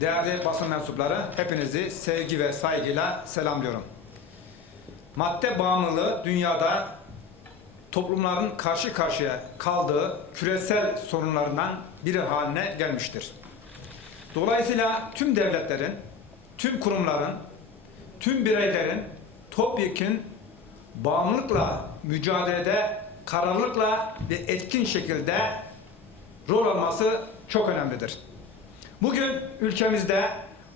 Değerli basın mensupları, hepinizi sevgi ve saygıyla selamlıyorum. Madde bağımlılığı dünyada toplumların karşı karşıya kaldığı küresel sorunlarından biri haline gelmiştir. Dolayısıyla tüm devletlerin, tüm kurumların, tüm bireylerin topyekun bağımlılıkla mücadelede kararlılıkla ve etkin şekilde rol alması çok önemlidir. Bugün ülkemizde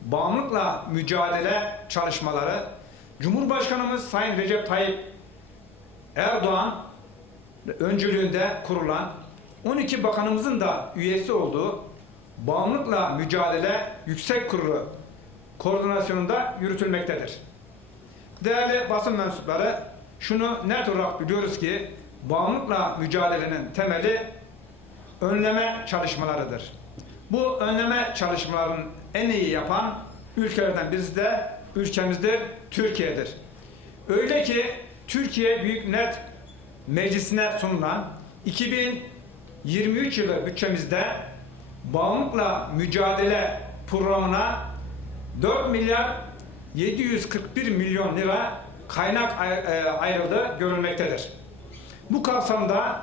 bağımlılıkla mücadele çalışmaları Cumhurbaşkanımız Sayın Recep Tayyip Erdoğan öncülüğünde kurulan 12 bakanımızın da üyesi olduğu Bağımlılıkla Mücadele Yüksek Kurulu koordinasyonunda yürütülmektedir. Değerli basın mensupları, şunu net olarak biliyoruz ki bağımlılıkla mücadelenin temeli önleme çalışmalarıdır. Bu önleme çalışmalarının en iyi yapan ülkelerden birisi de ülkemizdir, Türkiye'dir. Öyle ki Türkiye Büyük Millet Meclisi'ne sunulan 2023 yılı bütçemizde bağımlılıkla mücadele programına 4 milyar 741 milyon lira kaynak ay- e, ayrıldı görülmektedir. Bu kapsamda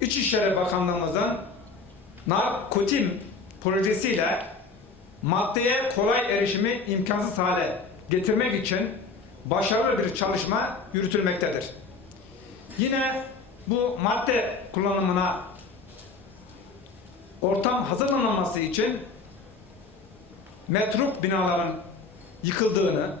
İçişleri Bakanlığımızın narkotim projesiyle maddeye kolay erişimi imkansız hale getirmek için başarılı bir çalışma yürütülmektedir. Yine bu madde kullanımına ortam hazırlanması için metruk binaların yıkıldığını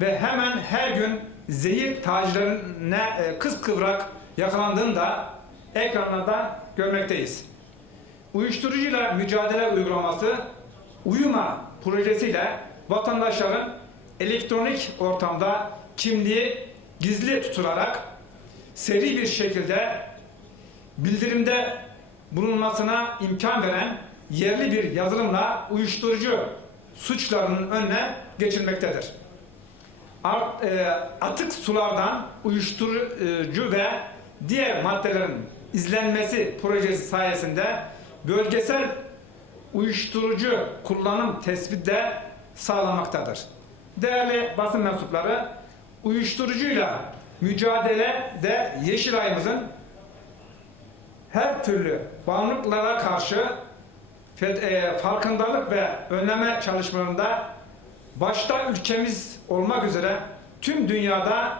ve hemen her gün zehir tacirlerine e, kıskıvrak yakalandığını da ekranlarda görmekteyiz. Uyuşturucuyla mücadele uygulaması Uyuma projesiyle vatandaşların elektronik ortamda kimliği gizli tutularak seri bir şekilde bildirimde bulunmasına imkan veren yerli bir yazılımla uyuşturucu suçlarının önüne geçilmektedir. Art- e, atık sulardan uyuşturucu ve diğer maddelerin izlenmesi projesi sayesinde bölgesel uyuşturucu kullanım tespiti de sağlamaktadır. Değerli basın mensupları, uyuşturucuyla mücadelede Yeşilay'ımızın her türlü bağımlılıklara karşı e, farkındalık ve önleme çalışmalarında başta ülkemiz olmak üzere tüm dünyada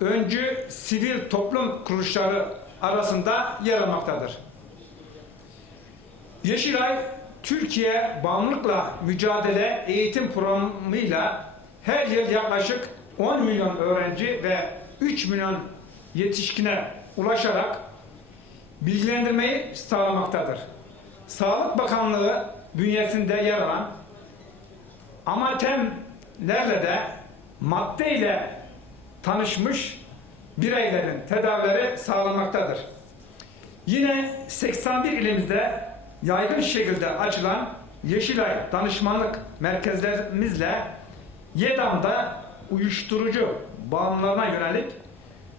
öncü sivil toplum kuruluşları arasında yer almaktadır. Yeşilay, Türkiye Bağımlılıkla Mücadele Eğitim Programı'yla her yıl yaklaşık 10 milyon öğrenci ve 3 milyon yetişkine ulaşarak bilgilendirmeyi sağlamaktadır. Sağlık Bakanlığı bünyesinde yer alan amatemlerle de madde ile tanışmış bireylerin tedavileri sağlamaktadır. Yine 81 ilimizde yaygın şekilde açılan Yeşilay danışmanlık merkezlerimizle YEDAM'da uyuşturucu bağımlılarına yönelik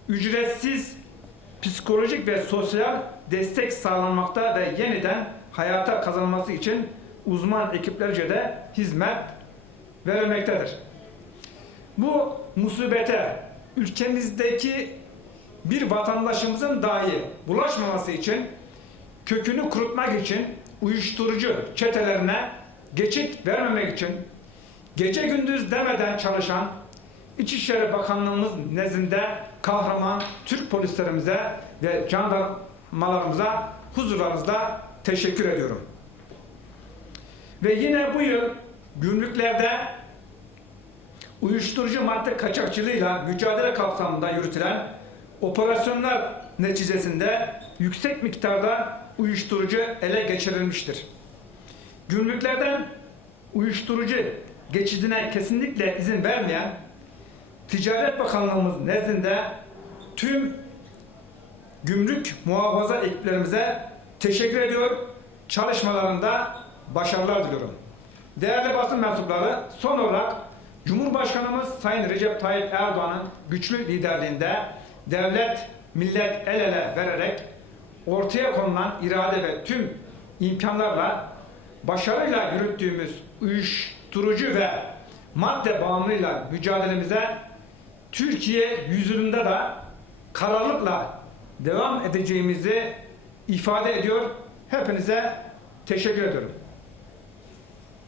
ücretsiz psikolojik ve sosyal destek sağlanmakta ve yeniden hayata kazanılması için uzman ekiplerce de hizmet verilmektedir. Bu musibete ülkemizdeki bir vatandaşımızın dahi bulaşmaması için kökünü kurutmak için uyuşturucu çetelerine geçit vermemek için gece gündüz demeden çalışan İçişleri Bakanlığımız nezdinde kahraman Türk polislerimize ve jandarmalarımıza huzurlarınızda teşekkür ediyorum. Ve yine bu yıl gümrüklerde uyuşturucu madde kaçakçılığıyla mücadele kapsamında yürütülen operasyonlar neticesinde yüksek miktarda uyuşturucu ele geçirilmiştir. Gümrüklerden uyuşturucu geçidine kesinlikle izin vermeyen Ticaret Bakanlığımız nezdinde tüm gümrük muhafaza ekiplerimize teşekkür ediyor. Çalışmalarında başarılar diliyorum. Değerli basın mensupları son olarak Cumhurbaşkanımız Sayın Recep Tayyip Erdoğan'ın güçlü liderliğinde devlet, millet el ele vererek ortaya konulan irade ve tüm imkanlarla başarıyla yürüttüğümüz uyuşturucu ve madde bağımlılığıyla mücadelemize Türkiye yüzyılında da kararlılıkla devam edeceğimizi ifade ediyor. Hepinize teşekkür ediyorum.